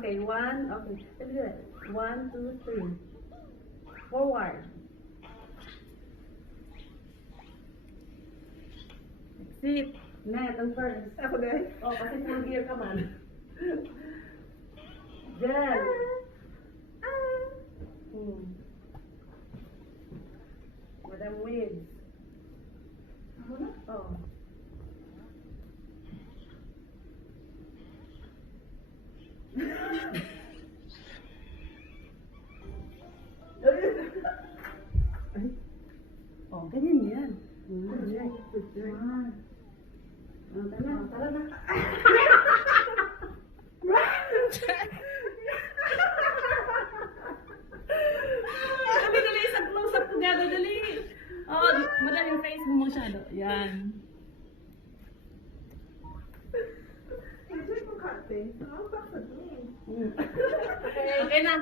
Okay, one. Okay, let's do it. 1, 2, 3. Forward. Sit. Net, ang first. Ako din. Oh, kasi full gear ka man. Jen. Madam Wids. Ako na? Oh. Oh, ganyan yan. Tara na. Dali, close up together, dali. Oh, madali yung face mo masyado. Yan. Enjoy kong karte. Ang bakit? Okay na.